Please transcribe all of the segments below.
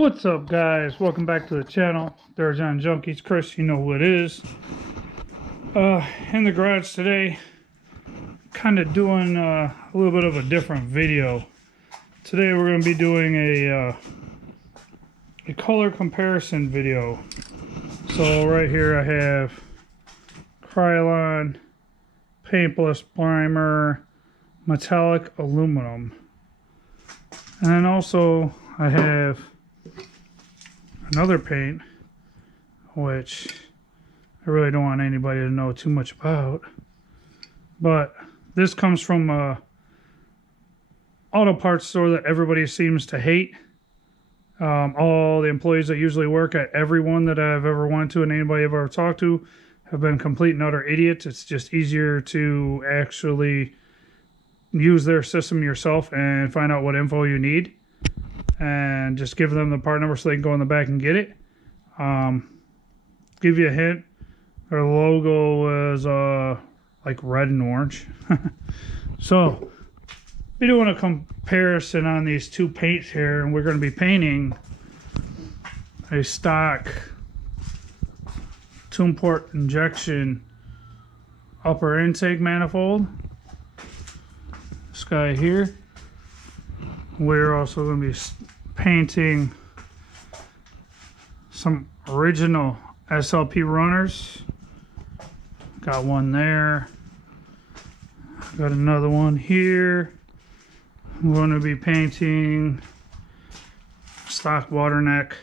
What's up, guys? Welcome back to the channel. There's on Junkies. Chris, you know who it is. In the garage today, kind of doing a little bit of a different video. Today we're going to be doing a color comparison video. So right here I have Krylon, paintless primer, metallic aluminum, and then also I have another paint, which I really don't want anybody to know too much about, but this comes from a auto parts store that everybody seems to hate. All the employees that usually work at every one that I've ever went to and anybody I've ever talked to have been complete and utter idiots. It's just easier to actually use their system yourself and find out what info you need and just give them the part number so they can go in the back and get it. Give you a hint, their logo is like red and orange. So we're doing a comparison on these two paints here, and we're going to be painting a stock tune port injection upper intake manifold. This guy here. We're also going to be painting some original SLP runners. Got one there. Got another one here. I'm going to be painting stock water neck,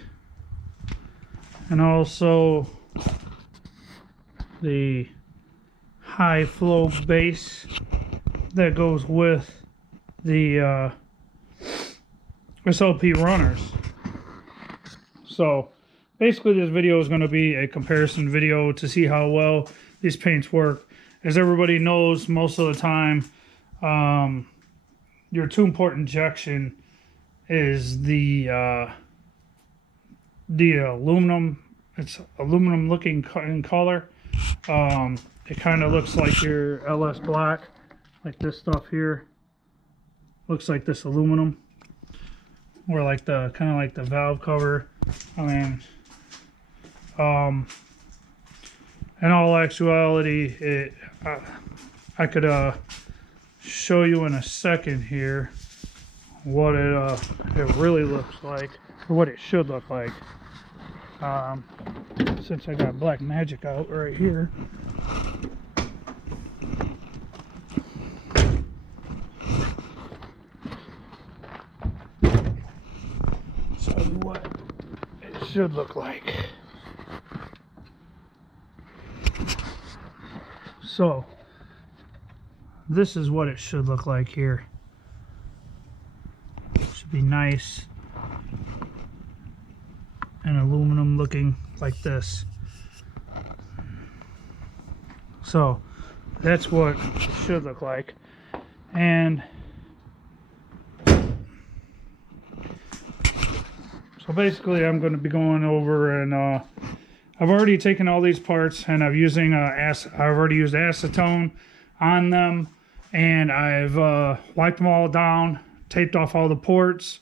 and also the high flow base that goes with the SLP runners. So basically this video is going to be a comparison video to see how well these paints work. As everybody knows, most of the time your tune port injection is the aluminum. It's aluminum looking in color. It kind of looks like your LS black, like this stuff here looks like this aluminum, or like the kind of like the valve cover. I mean, in all actuality, I could show you in a second here what it really looks like, or what it should look like. Since I got black magic out right here. Show you what it should look like. So this is what it should look like here. Should be nice and aluminum looking like this. So that's what it should look like. And so basically I'm going to be going over, and I've already taken all these parts and I've already used acetone on them, and I've wiped them all down, taped off all the ports,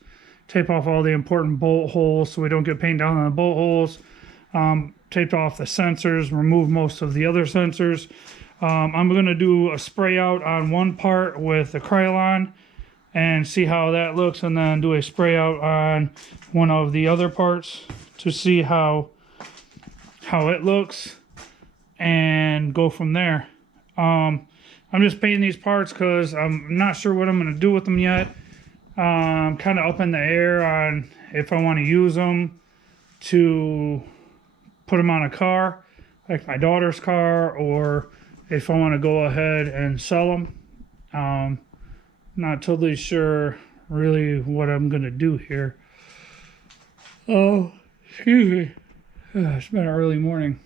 tape off all the important bolt holes so we don't get paint down on the bolt holes, taped off the sensors, remove most of the other sensors. I'm going to do a spray out on one part with the Krylon and see how that looks, and then do a spray out on one of the other parts to see how it looks and go from there. I'm just painting these parts because I'm not sure what I'm going to do with them yet. Kind of up in the air on if I want to use them to put them on a car, like my daughter's car, or if I want to go ahead and sell them. Not totally sure really what I'm going to do here. Oh, excuse me. It's been an early morning.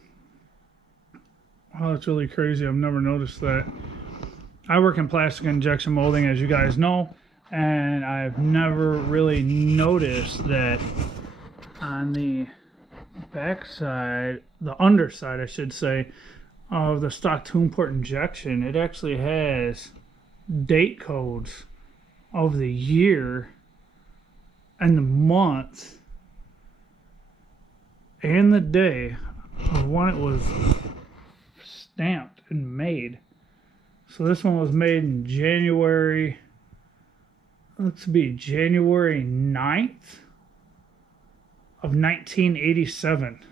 Oh, it's really crazy. I've never noticed that. I work in plastic injection molding, as you guys know, and I've never really noticed that on the backside, the underside I should say, of the stock tune port injection, it actually has date codes of the year and the month and the day of when it was stamped and made. So this one was made in January, looks to be January 9th of 1987.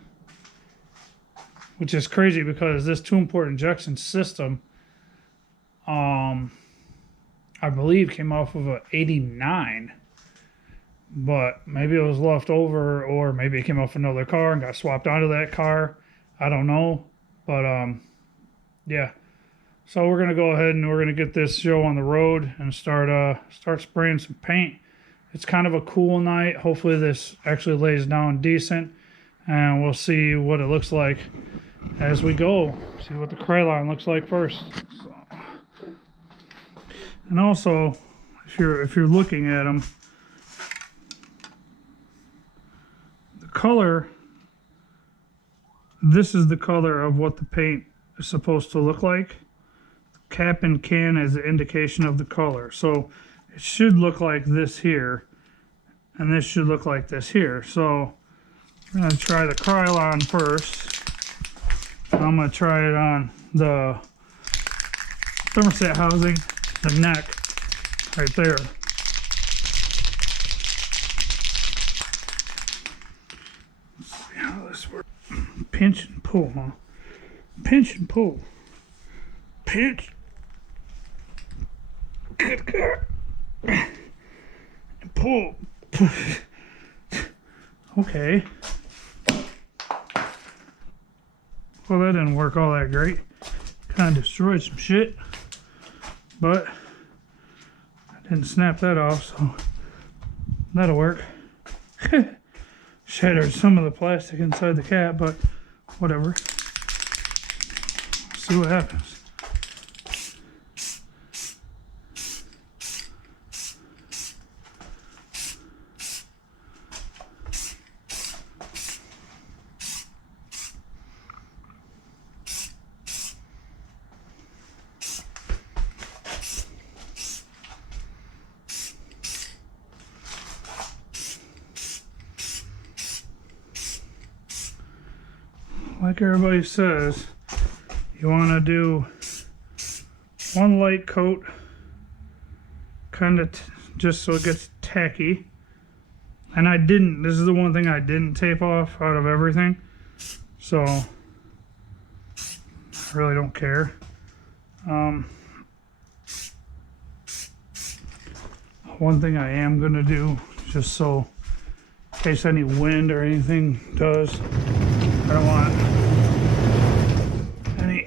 Which is crazy because this two-port injection system, I believe came off of a 89. But maybe it was left over, or maybe it came off another car and got swapped onto that car. I don't know. But, yeah. So we're going to go ahead and we're going to get this show on the road and start spraying some paint. It's kind of a cool night. Hopefully this actually lays down decent. And we'll see what it looks like as we go. See what the Krylon looks like first. So. And also, if you're looking at them, color, this is the color of what the paint is supposed to look like. Cap and can is an indication of the color. So it should look like this here, and this should look like this here. So I'm going to try the Krylon first. I'm going to try it on the thermostat housing, the neck, right there. Pinch and pull, huh? Pinch and pull. Pinch. And pull. Okay. Well, that didn't work all that great. Kind of destroyed some shit. But I didn't snap that off, so that'll work. Shattered some of the plastic inside the cap, but whatever. See what happens. Like everybody says, you want to do one light coat, kind of just so it gets tacky. And I didn't, this is the one thing I didn't tape off out of everything. So, I really don't care. One thing I am going to do, just so in case any wind or anything does, I don't want any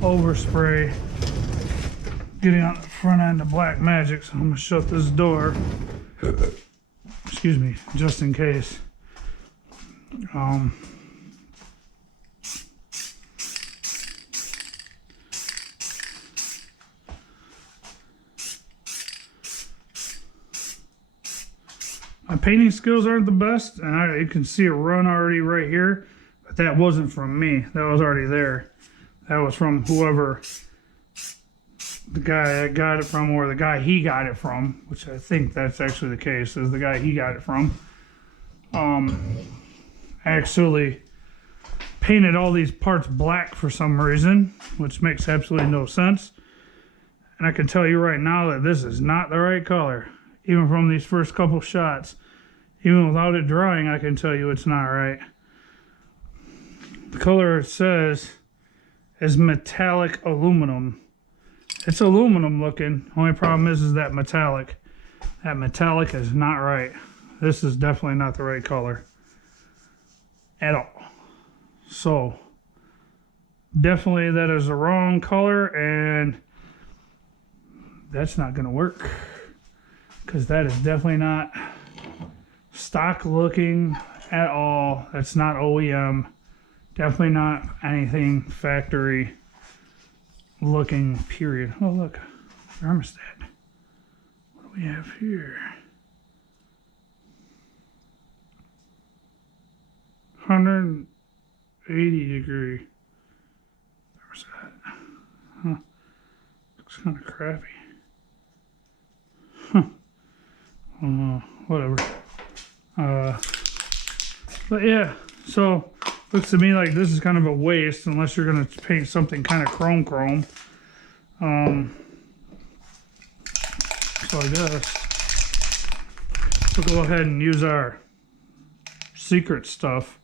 overspray getting on the front end of Black Magic, so I'm going to shut this door. Excuse me, just in case. My painting skills aren't the best, and you can see a run already right here, but that wasn't from me. That was already there. That was from whoever, the guy I got it from, or the guy he got it from, which I think that's actually the case, is the guy he got it from. Actually painted all these parts black for some reason, which makes absolutely no sense. And I can tell you right now that this is not the right color. Even from these first couple shots, even without it drying, I can tell you it's not right. The color it says is metallic aluminum. It's aluminum looking. Only problem is that metallic. That metallic is not right. This is definitely not the right color at all. So, definitely that is the wrong color, and that's not going to work. Because that is definitely not stock looking at all. That's not OEM. Definitely not anything factory looking, period. Oh, look. Thermostat. What do we have here? 180 degree thermostat. Huh. Looks kind of crappy. Huh. Whatever. But yeah, so looks to me like this is kind of a waste unless you're going to paint something kind of chrome. So I guess we'll go ahead and use our secret stuff.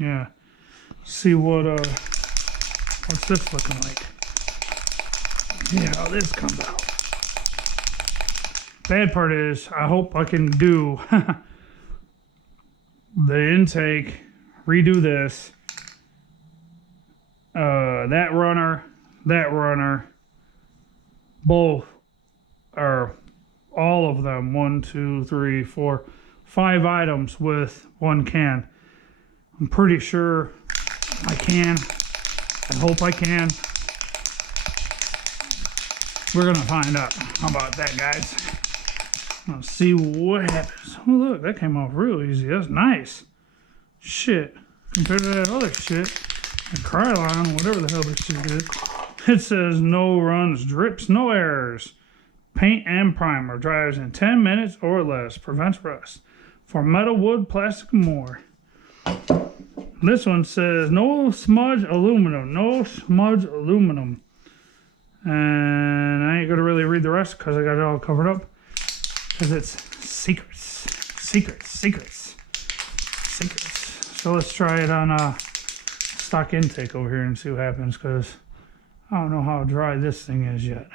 Yeah, see what's this looking like. Yeah, how this comes out. Bad part is I hope I can do the intake, redo this, that runner, both, or all of them, 1, 2, 3, 4, 5 items with one can. I'm pretty sure I can. I hope I can. We're gonna find out. How about that, guys? Let's see what happens. Oh, look, that came off real easy. That's nice. Shit. Compared to that other shit, the Krylon, whatever the hell this shit is, it says no runs, drips, no errors. Paint and primer dries in 10 minutes or less. Prevents rust. For metal, wood, plastic, and more. This one says no smudge aluminum. No smudge aluminum. And I ain't going to really read the rest because I got it all covered up. Because it's secrets. So let's try it on stock intake over here and see what happens, because I don't know how dry this thing is yet.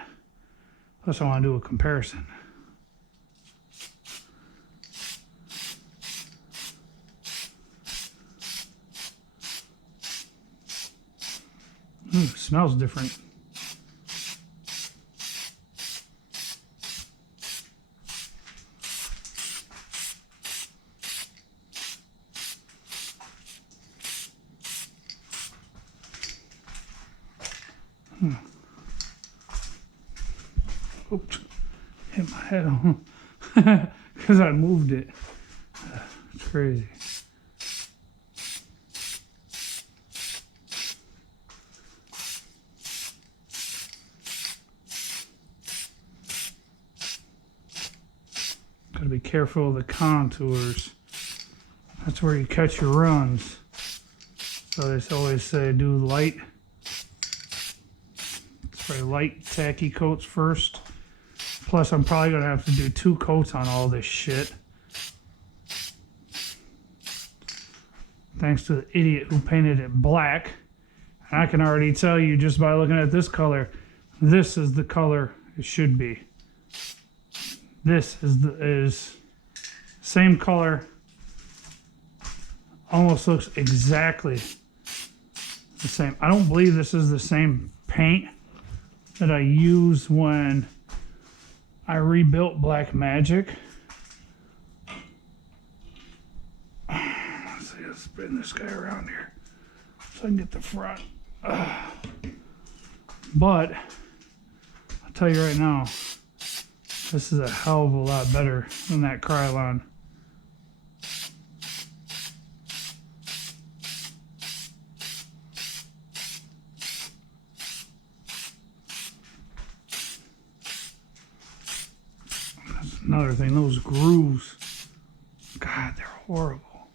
Plus I want to do a comparison. It smells different. Oops, hit my head on because I moved it. It's crazy. Gotta be careful of the contours. That's where you catch your runs. So they always say do light. Spray light tacky coats first. Plus, I'm probably going to have to do 2 coats on all this shit. Thanks to the idiot who painted it black. And I can already tell you just by looking at this color, this is the color it should be. This is same color. Almost looks exactly the same. I don't believe this is the same paint that I used when I rebuilt Black Magic. Let's see, let's spin this guy around here so I can get the front. But I'll tell you right now, this is a hell of a lot better than that Krylon. Another thing, those grooves, God, they're horrible.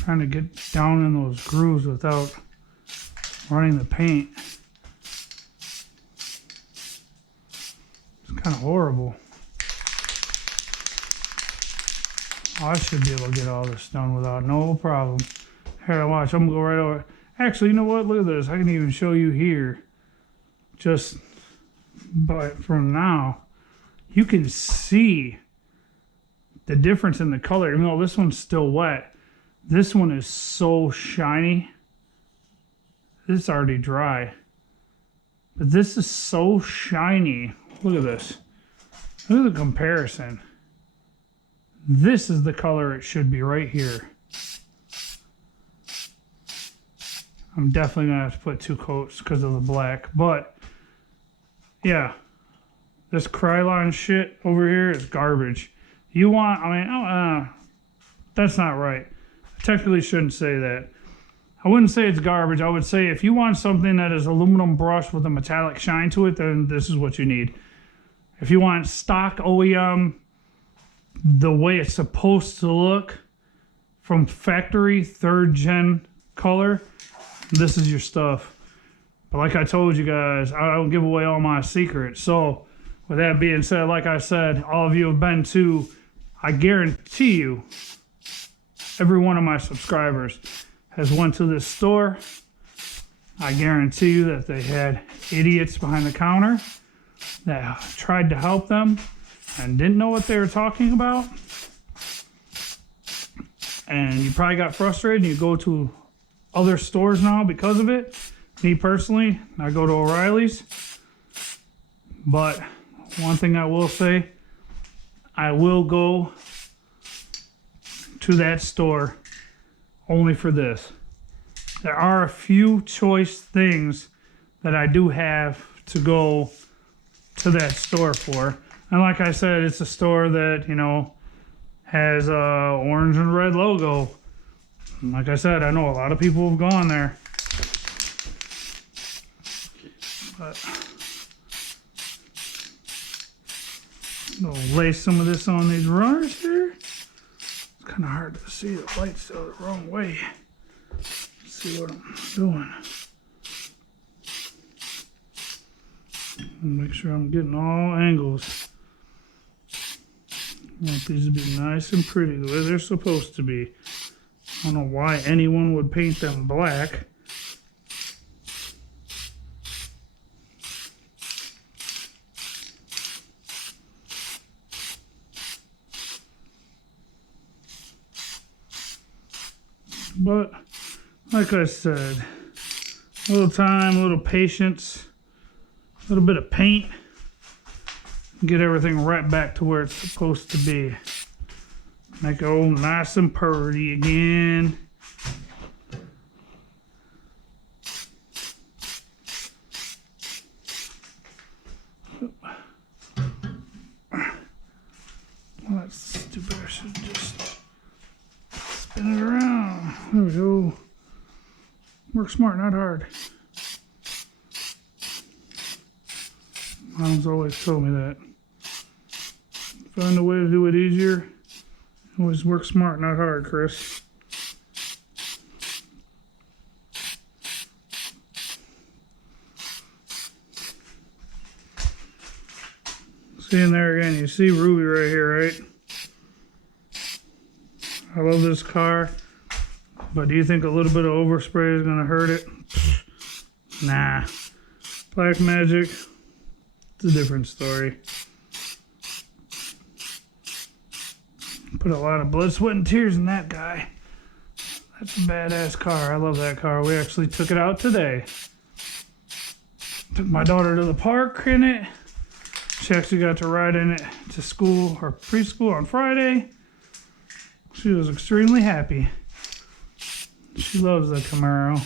Trying to get down in those grooves without running the paint. It's kind of horrible. Oh, I should be able to get all this done without no problem. Here, watch, I'm gonna go right over. Actually, you know what? Look at this. I can even show you here. Just but from now, you can see the difference in the color. Even though this one's still wet, this one is so shiny. This is already dry, but this is so shiny. Look at this. Look at the comparison. This is the color it should be right here. I'm definitely gonna have to put 2 coats because of the black, but yeah, this Krylon shit over here is garbage. You want, I mean, that's not right. I technically shouldn't say that. I wouldn't say it's garbage. I would say if you want something that is aluminum brushed with a metallic shine to it, then this is what you need. If you want stock OEM, the way it's supposed to look from factory, 3rd gen color, this is your stuff. But like I told you guys, I don't give away all my secrets. So with that being said, like I said, all of you have been to, I guarantee you, every one of my subscribers has went to this store. I guarantee you that they had idiots behind the counter that tried to help them and didn't know what they were talking about. And you probably got frustrated and you go to other stores now because of it. Me personally, I go to O'Reilly's. But one thing I will say, I will go to that store only for this. There are a few choice things that I do have to go to that store for. And like I said, it's a store that, you know, has a orange and red logo. And like I said, I know a lot of people have gone there. But I'll lay some of this on these runners here. It's kind of hard to see, the light's the wrong way. Let's see what I'm doing. Make sure I'm getting all angles. I want these to be nice and pretty the way they're supposed to be. I don't know why anyone would paint them black. But like I said, a little time, a little patience, a little bit of paint, get everything right back to where it's supposed to be. Make it all nice and pretty again. Well, that's stupid. I should just spin it around. There we go. Work smart, not hard. Mom's always told me that. Find a way to do it easier. Always work smart, not hard, Chris. See in there again, you see Ruby right here, right? I love this car, but do you think a little bit of overspray is gonna hurt it? Nah. Black Magic, it's a different story. Put a lot of blood, sweat, and tears in that guy. That's a badass car. I love that car. We actually took it out today. Took my daughter to the park in it. She actually got to ride in it to school or preschool on Friday. She was extremely happy. She loves the Camaro.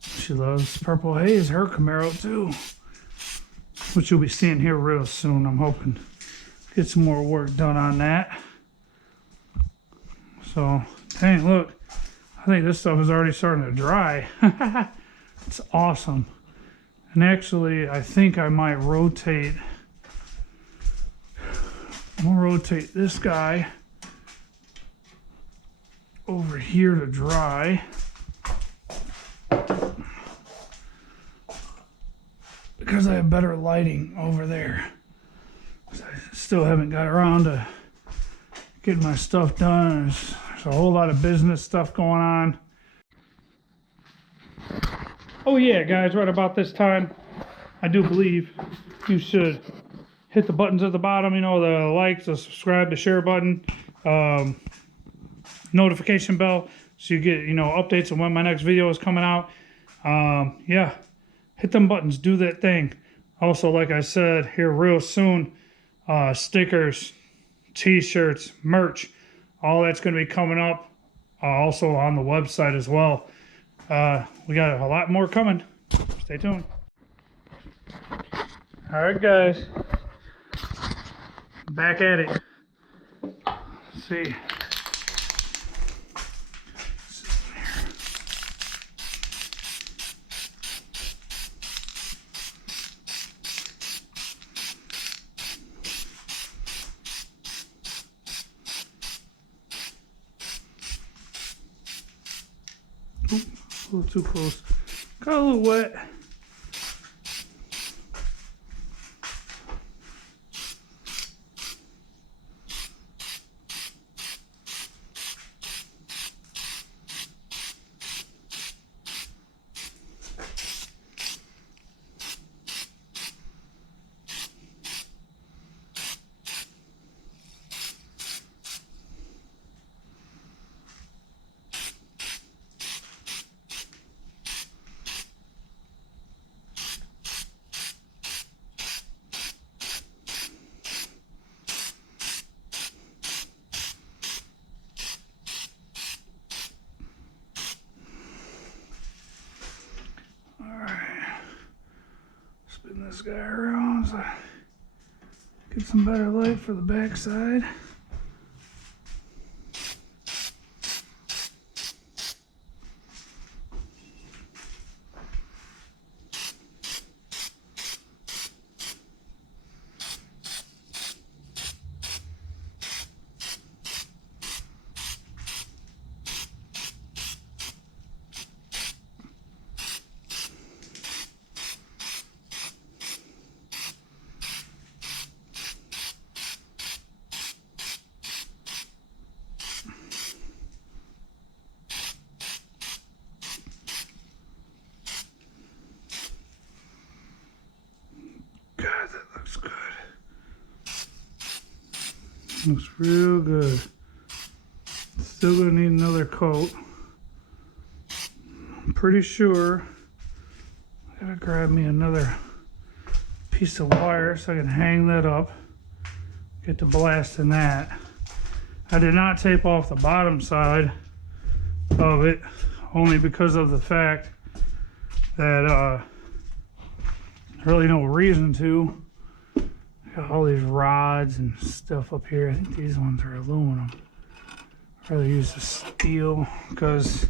She loves Purple Haze, her Camaro too. Which you'll be seeing here real soon. I'm hoping get some more work done on that. So, dang, look. I think this stuff is already starting to dry. It's awesome. And actually, I think I might rotate. I'm gonna rotate this guy over here to dry. Because I have better lighting over there. I still haven't got around to getting my stuff done. There's a whole lot of business stuff going on. Oh yeah, guys, right about this time, I do believe you should hit the buttons at the bottom, you know, the like, the subscribe, the share button, notification bell, so you get, you know, updates on when my next video is coming out. Yeah, hit them buttons, do that thing. Also, like I said, here real soon, stickers, t-shirts, merch, all that's going to be coming up, also on the website as well. We got a lot more coming. Stay tuned. All right, guys, back at it. Let's see. A little too close. Got a little wet. Spin this guy around so I get some better light for the back side. Looks real good. Still gonna need another coat. I'm pretty sure I gotta grab me another piece of wire so I can hang that up. Get to blasting that. I did not tape off the bottom side of it, only because of the fact that really no reason to. Got all these rods and stuff up here. I think these ones are aluminum. I'd rather use the steel because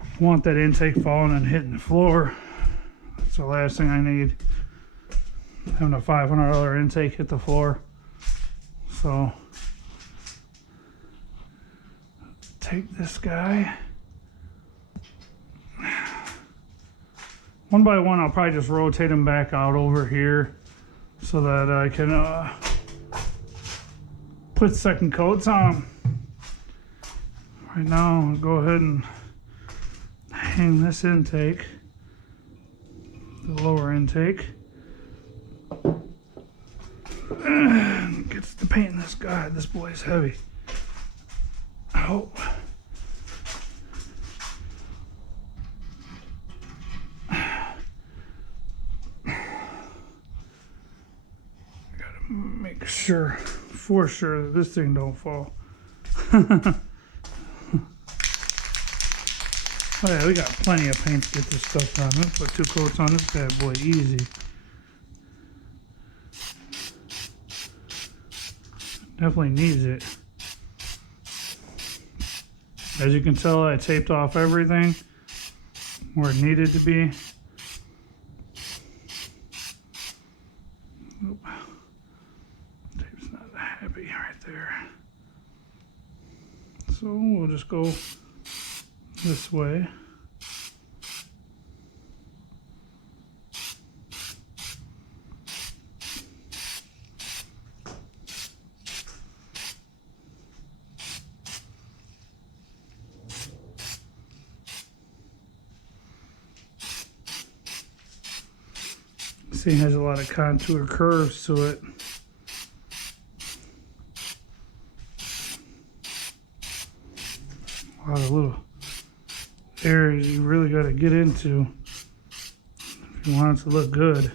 I want that intake falling and hitting the floor. That's the last thing I need. Having a $500 intake hit the floor. So take this guy. One by one, I'll probably just rotate them back out over here so that I can put second coats on them. Right now, I'll go ahead and hang this intake, the lower intake. And gets the paint in this guy. This boy's heavy. Oh. Make sure, for sure, that this thing don't fall. Oh yeah, we got plenty of paint to get this stuff on. Let's put 2 coats on this bad boy, easy. Definitely needs it. As you can tell, I taped off everything where it needed to be. Nope. Tape's not happy right there. So we'll just go this way. See, it has a lot of contour curves to it. A lot of little areas you really got to get into if you want it to look good.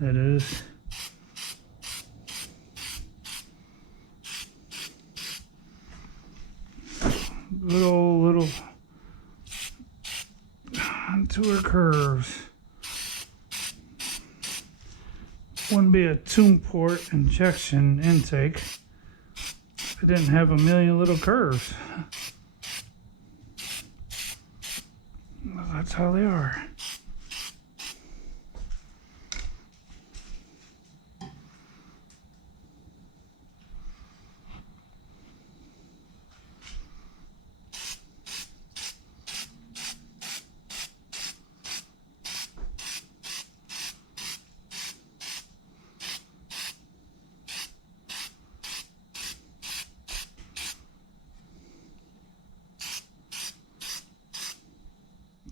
That is. Little contour curves. Wouldn't be a tune port injection intake if it didn't have a million little curves. Well, that's how they are.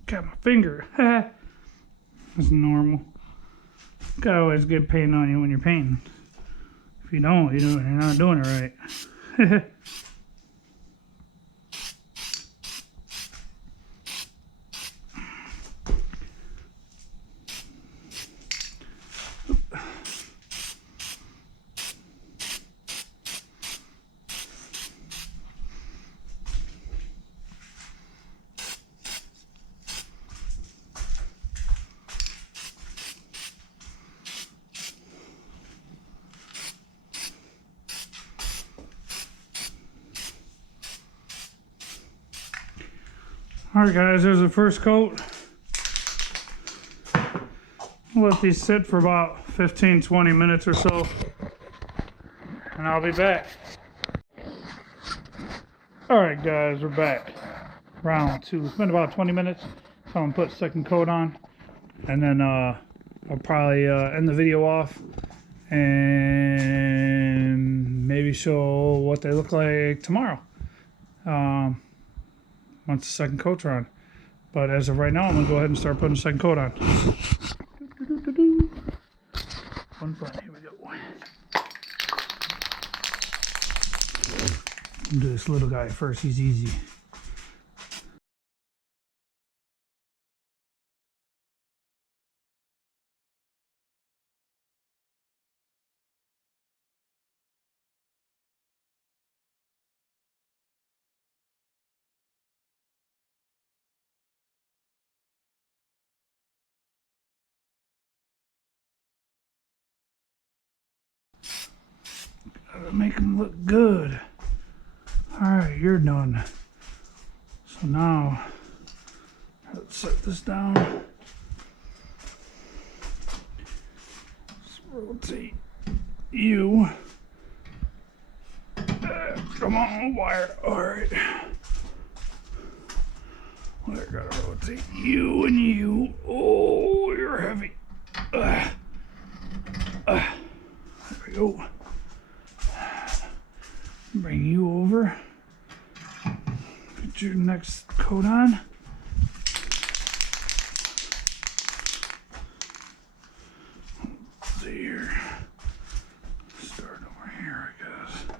Got my finger. That's normal. You gotta always get paint on you when you're painting. If you don't, you're not doing it right. Alright guys, there's the first coat. I'll let these sit for about 15-20 minutes or so, and I'll be back. Alright guys, we're back. Round two. It's been about 20 minutes, so I'm gonna put second coat on, and then I'll probably end the video off and maybe show what they look like tomorrow. Once the second coat's are on. But as of right now, I'm going to go ahead and start putting the second coat on. One front, here we go. Do this little guy first, he's easy. Gotta make them look good. Alright, you're done. So now, let's set this down. Let's rotate you. Come on, wire. Alright. I gotta rotate you and you. Oh, you're heavy. There we go. Bring you over. Put your next coat on. Let's see here. Start over here, I guess.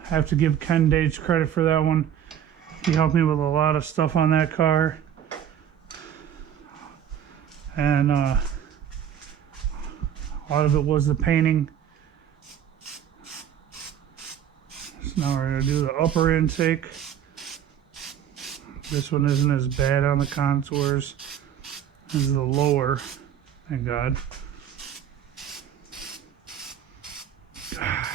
I have to give Ken Dage credit for that one. He helped me with a lot of stuff on that car. And a lot of it was the painting. So now we're going to do the upper intake. This one isn't as bad on the contours as the lower, thank God. God.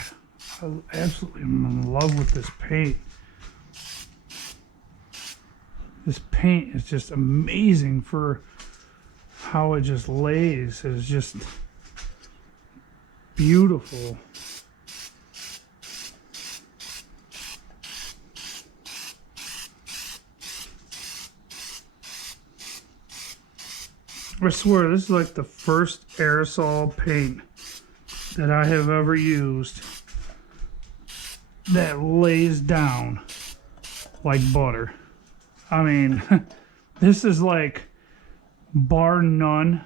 I absolutely am in love with this paint. This paint is just amazing for how it just lays. It's just beautiful. I swear, this is like the first aerosol paint that I have ever used that lays down like butter. I mean, this is like, bar none,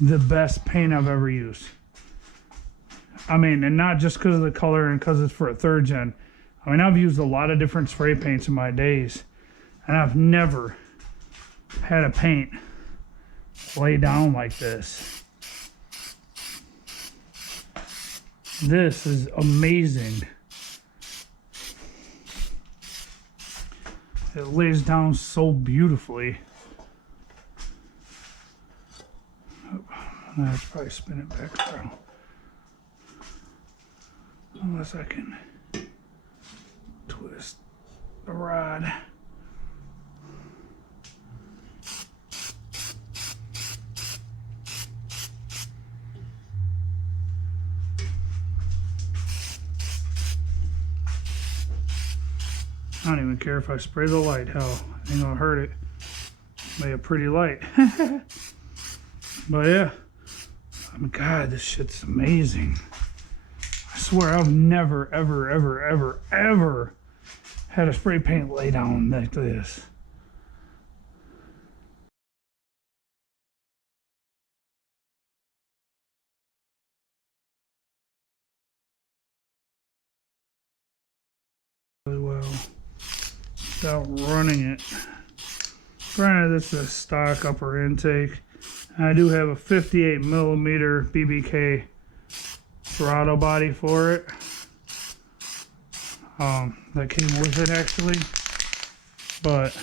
the best paint I've ever used. I mean, and not just because of the color and because it's for a third gen. I mean, I've used a lot of different spray paints in my days, and I've never had a paint lay down like this. This is amazing. It lays down so beautifully. I should probably spin it back around. Unless I can twist the rod. I don't even care if I spray the light. Hell, ain't gonna hurt it. Make a pretty light. But yeah, oh my God, this shit's amazing. I swear I've never, ever, ever, ever, ever had a spray paint lay down like this. Really well without running it. Granted, this is a stock upper intake. I do have a 58 millimeter BBK throttle body for it. That came with it actually, but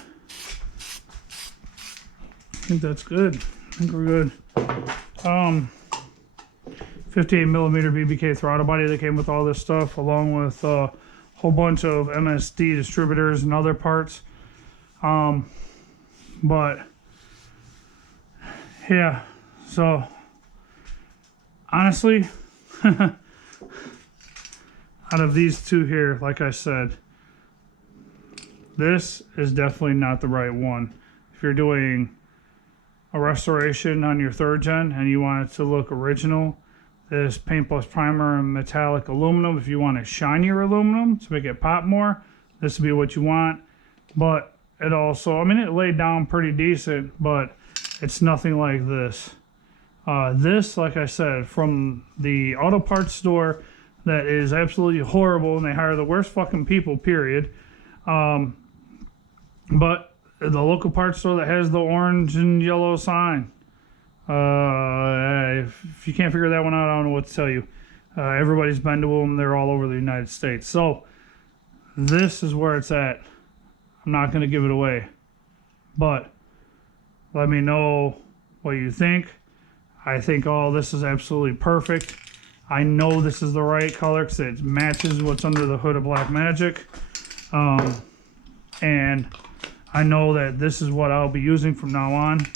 I think that's good. I think we're good. 58 millimeter BBK throttle body that came with all this stuff, along with a whole bunch of MSD distributors and other parts. But yeah, so honestly, out of these two here, like I said, this is definitely not the right one. If you're doing a restoration on your 3rd gen and you want it to look original, this paint plus primer and metallic aluminum. If you want a shinier aluminum to make it pop more, this would be what you want. But it also, I mean, it laid down pretty decent, but it's nothing like this. This, like I said, from the auto parts store that is absolutely horrible, and they hire the worst fucking people, period. But the local parts store that has the orange and yellow sign. If you can't figure that one out, I don't know what to tell you. Everybody's been to them. They're all over the United States. So this is where it's at. I'm not going to give it away. But let me know what you think. I think all this is absolutely perfect. I know this is the right color because it matches what's under the hood of Black Magic. And I know that this is what I'll be using from now on.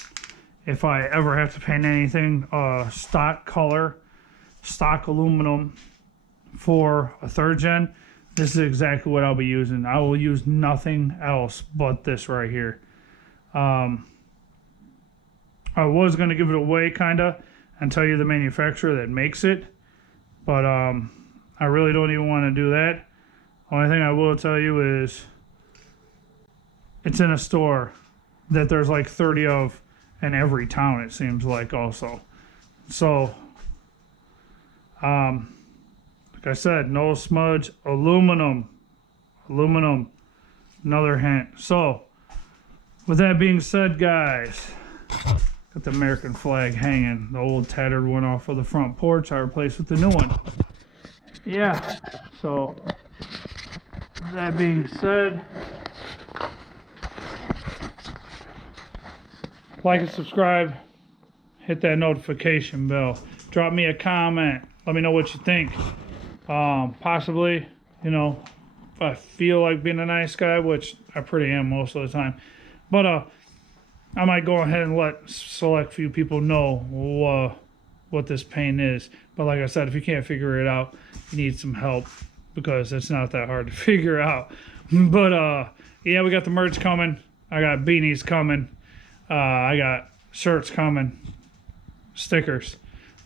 If I ever have to paint anything stock color, stock aluminum for a 3rd gen, this is exactly what I'll be using. I will use nothing else but this right here. I was going to give it away kind of and tell you the manufacturer that makes it, but I really don't even want to do that. Only thing I will tell you is it's in a store that there's like 30 of in every town, it seems like, also. So like I said, no smudge, aluminum, another hint. So with that being said, guys, got the American flag hanging, the old tattered one off of the front porch I replaced with the new one. Yeah, so with that being said, like and subscribe, hit that notification bell, drop me a comment, let me know what you think. Possibly, you know, if I feel like being a nice guy, which I pretty am most of the time, but I might go ahead and let select few people know what this paint is. But like I said, if you can't figure it out, you need some help, because it's not that hard to figure out. But yeah, we got the merch coming. I got beanies coming. I got shirts coming, stickers,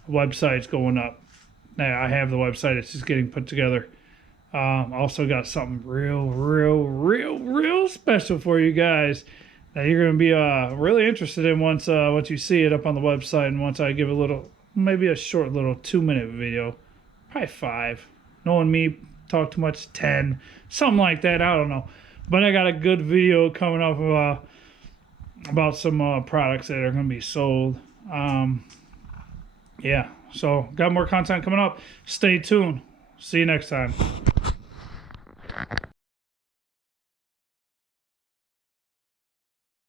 website's going up. Now I have the website, it's just getting put together. Also got something real special for you guys that you're going to be really interested in once you see it up on the website, and once I give a little, maybe a short little 2-minute video, probably 5. Knowing me, talk too much, 10, something like that, I don't know. But I got a good video coming up about some products that are going to be sold. Yeah, so got more content coming up. Stay tuned. See you next time.